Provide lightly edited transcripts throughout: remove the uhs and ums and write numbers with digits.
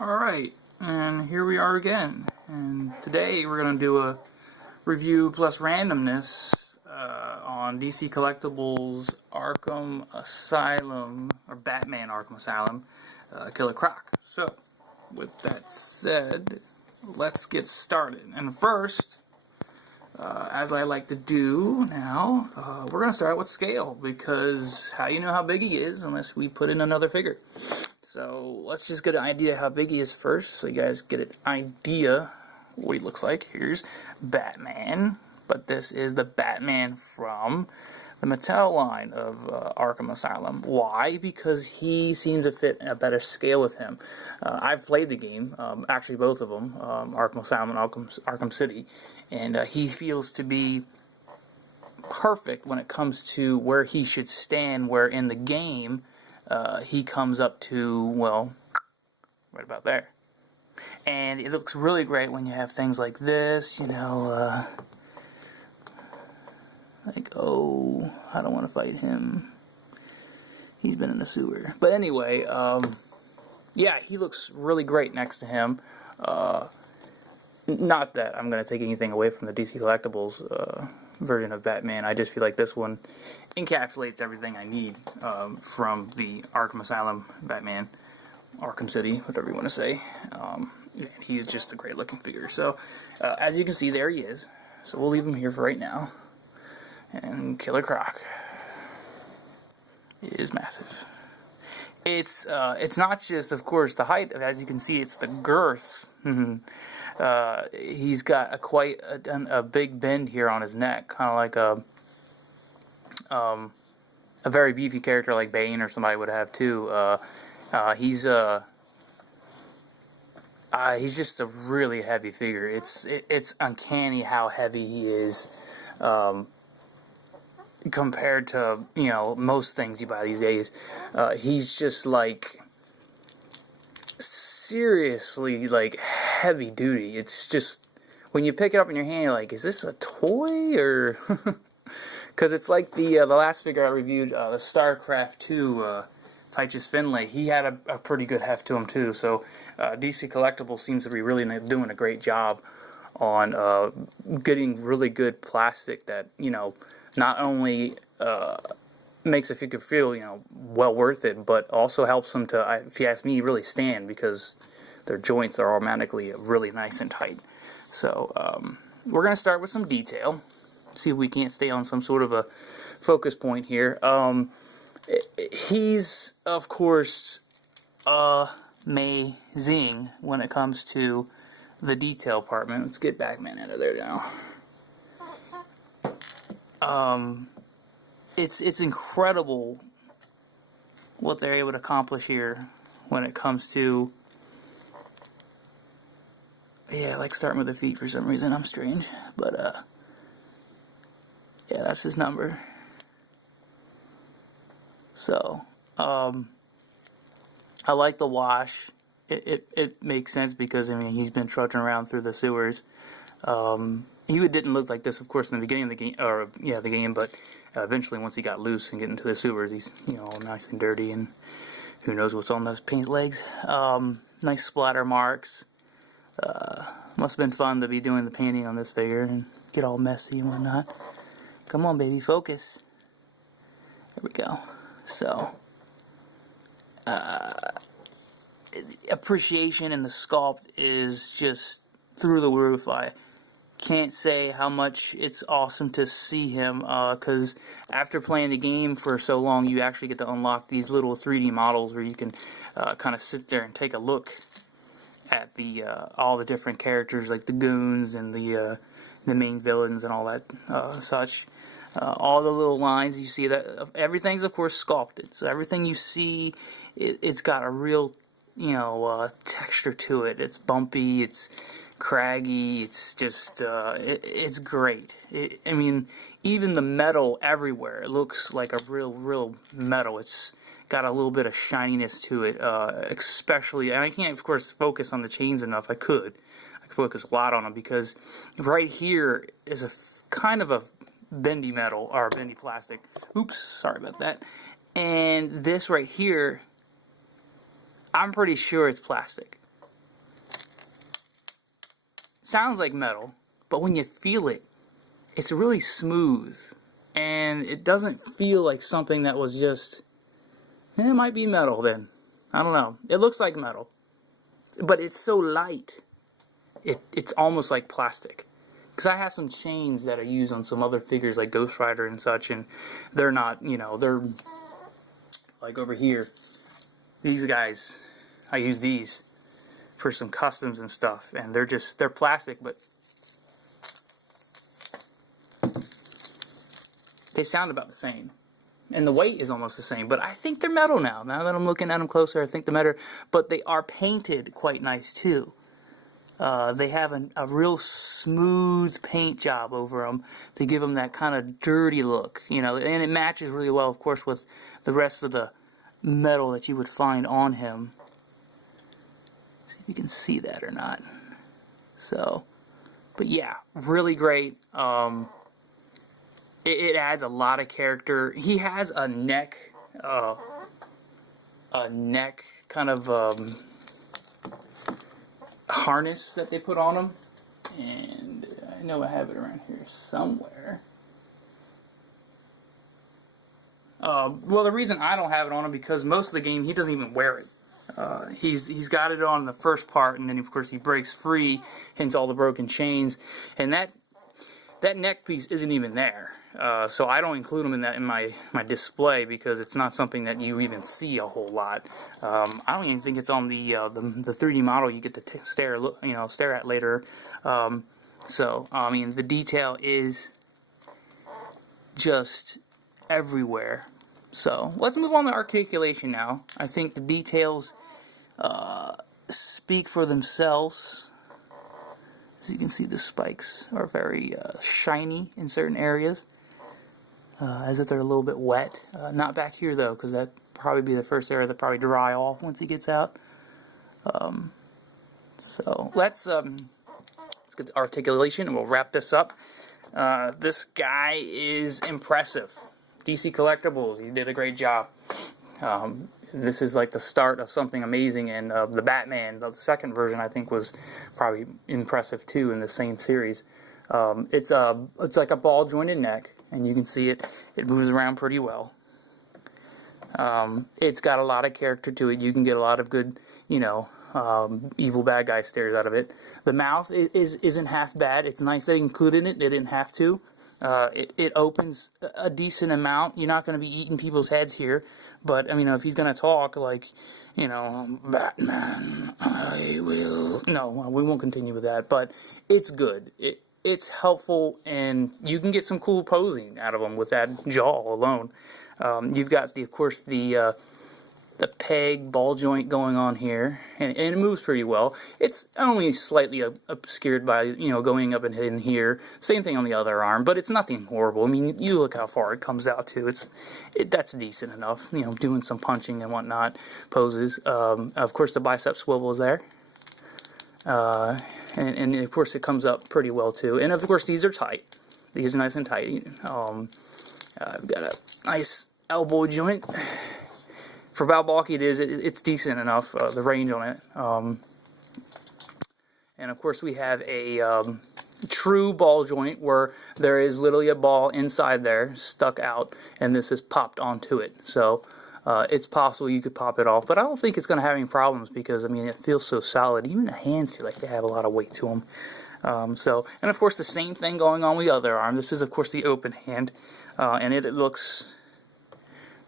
Alright, and here we are again. And today we're going to do a review plus randomness on DC Collectibles Arkham Asylum, or Batman Arkham Asylum, Killer Croc. So, with that said, let's get started. And first, as I like to do now, we're going to start with scale, because how do you know how big he is unless we put in another figure? So let's just get an idea how big he is first, so you guys get an idea what he looks like. Here's Batman, but this is the Batman from the Mattel line of Arkham Asylum. Why? Because he seems to fit a better scale with him. I've played the game, actually both of them, Arkham Asylum and Arkham City, and he feels to be perfect when it comes to where he should stand, where in the game he comes up to, well, right about there. And it looks really great when you have things like this, you know, like, oh, I don't want to fight him. He's been in the sewer. But anyway, yeah, he looks really great next to him. Not that I'm going to take anything away from the DC Collectibles version of Batman. I just feel like this one encapsulates everything I need from the Arkham Asylum Batman, Arkham City, whatever you want to say. He's just a great looking figure. So, as you can see, there he is. So we'll leave him here for right now. And Killer Croc is massive. It's not just, of course, the height. As you can see, it's the girth. He's got quite a big bend here on his neck, kind of like a very beefy character like Bane or somebody would have too. He's just a really heavy figure. It's uncanny how heavy he is, compared to, you know, most things you buy these days. He's just like seriously like heavy duty. It's just, when you pick it up in your hand, you're like, is this a toy or? Because it's like the last figure I reviewed, the StarCraft 2, Titus Finlay. He had a pretty good heft to him too. So DC Collectibles seems to be really doing a great job on getting really good plastic that, you know, not only makes a figure feel, you know, well worth it, but also helps them to, if you ask me, really stand, because their joints are automatically really nice and tight. So we're going to start with some detail, see if we can't stay on some sort of a focus point here. He's, of course, amazing when it comes to the detail department. Let's get Batman out of there now. It's incredible what they're able to accomplish here when it comes to, yeah, I like starting with the feet for some reason. I'm strange, but yeah, that's his number. So I like the wash. It makes sense because, I mean, he's been trudging around through the sewers. He didn't look like this, of course, in the beginning of the game, the game, but eventually, once he got loose and get into the sewers, he's, you know, all nice and dirty, and who knows what's on those paint legs. Nice splatter marks. Must have been fun to be doing the painting on this figure and get all messy and whatnot. Come on, baby, focus. There we go. So, appreciation in the sculpt is just through the roof. I can't say how much it's awesome to see him, because after playing the game for so long, you actually get to unlock these little 3D models where you can kind of sit there and take a look at the all the different characters, like the goons and the main villains and all that such. All the little lines you see, that everything's of course sculpted, so everything you see, it's got a real, you know, texture to it. It's bumpy, it's craggy, it's just it's great. I mean, even the metal everywhere, it looks like a real metal. It's got a little bit of shininess to it, especially, and I can't of course focus on the chains enough. I could focus a lot on them, because right here is a kind of a bendy metal, or bendy plastic. Oops, sorry about that. And this right here, I'm pretty sure it's plastic. sounds like metal, but when you feel it, it's really smooth. And it doesn't feel like something that was just, it might be metal then. I don't know. It looks like metal. But it's so light. It's almost like plastic. Because I have some chains that I use on some other figures like Ghost Rider and such, and they're not, you know, they're like over here. These guys, I use these for some customs and stuff, and they're plastic, but they sound about the same. And the weight is almost the same, but I think they're metal now. Now that I'm looking at them closer, I think they're metal, but they are painted quite nice too. They have a real smooth paint job over them to give them that kind of dirty look, you know, and it matches really well, of course, with the rest of the metal that you would find on him. See if you can see that or not. So, but yeah, really great. It adds a lot of character. He has a neck kind of harness that they put on him, and I know I have it around here somewhere. Well, the reason I don't have it on him because most of the game he doesn't even wear it. He's got it on the first part, and then of course he breaks free, hence all the broken chains, and that neck piece isn't even there. So I don't include them in my display because it's not something that you even see a whole lot. I don't even think it's on the 3D model you get to stare at later. So I mean the detail is just everywhere. So let's move on to articulation now. I think the details speak for themselves. As you can see, the spikes are very shiny in certain areas, as if they're a little bit wet. Not back here though, because that'd probably be the first area that probably dry off once he gets out. So let's get the articulation, and we'll wrap this up. This guy is impressive. DC Collectibles, he did a great job. This is like the start of something amazing, and the Batman, the second version, I think was probably impressive too in the same series. It's like a ball jointed neck, and you can see it moves around pretty well. It's got a lot of character to it. You can get a lot of good, evil bad guy stares out of it. The mouth isn't half bad. It's nice they included it. They didn't have to. It opens a decent amount. You're not going to be eating people's heads here, but I mean, if he's going to talk like, Batman, I will. No, we won't continue with that. But it's good. It's helpful, and you can get some cool posing out of him with that jaw alone. You've got of course the peg ball joint going on here, and it moves pretty well. It's only slightly obscured by going up and hitting here. Same thing on the other arm, but it's nothing horrible. I mean, you look how far it comes out to. That's decent enough. Doing some punching and whatnot poses. Of course, the bicep swivel is there, and of course it comes up pretty well too. And of course these are tight. These are nice and tight. I've got a nice elbow joint. For how bulky it is, it's decent enough, the range on it. And of course we have a true ball joint where there is literally a ball inside there, stuck out, and this is popped onto it. So it's possible you could pop it off, but I don't think it's going to have any problems because, I mean, it feels so solid. Even the hands feel like they have a lot of weight to them. And of course the same thing going on with the other arm. This is of course the open hand, and it looks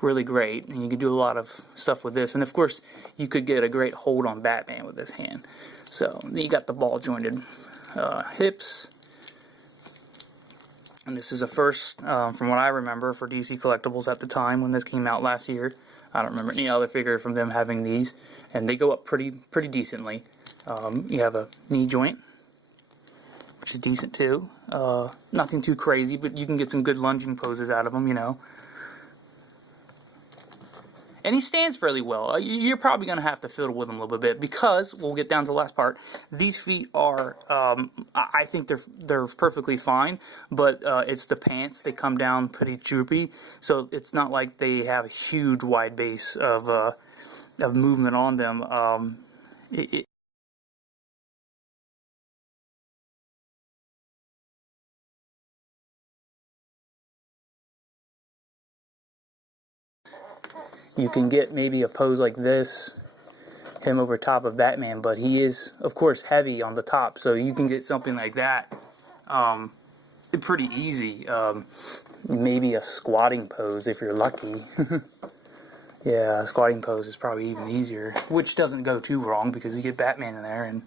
really great, and you can do a lot of stuff with this, and of course you could get a great hold on Batman with this hand. So then you got the ball jointed hips, and this is a first from what I remember for DC Collectibles at the time when this came out last year. I don't remember any other figure from them having these, and they go up pretty decently. You have a knee joint, which is decent too. Nothing too crazy, but you can get some good lunging poses out of them, And he stands fairly well. You're probably going to have to fiddle with him a little bit because, we'll get down to the last part, these feet are, I think they're perfectly fine, but it's the pants. They come down pretty droopy, so it's not like they have a huge wide base of movement on them. you can get maybe a pose like this, him over top of Batman, but he is, of course, heavy on the top, so you can get something like that pretty easy. Maybe a squatting pose if you're lucky. Yeah, a squatting pose is probably even easier, which doesn't go too wrong because you get Batman in there and,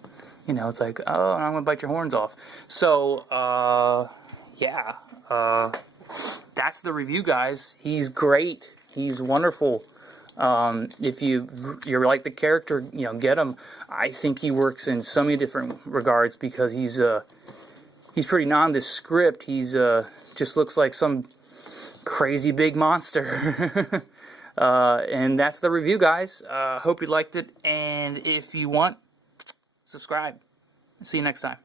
you know, it's like, oh, I'm going to bite your horns off. So, yeah, that's the review, guys. He's great. He's wonderful. If you're like the character, you know, get him. I think he works in so many different regards because he's pretty nondescript. He's just looks like some crazy big monster. And that's the review, guys. Hope you liked it, and if you want, subscribe. See you next time.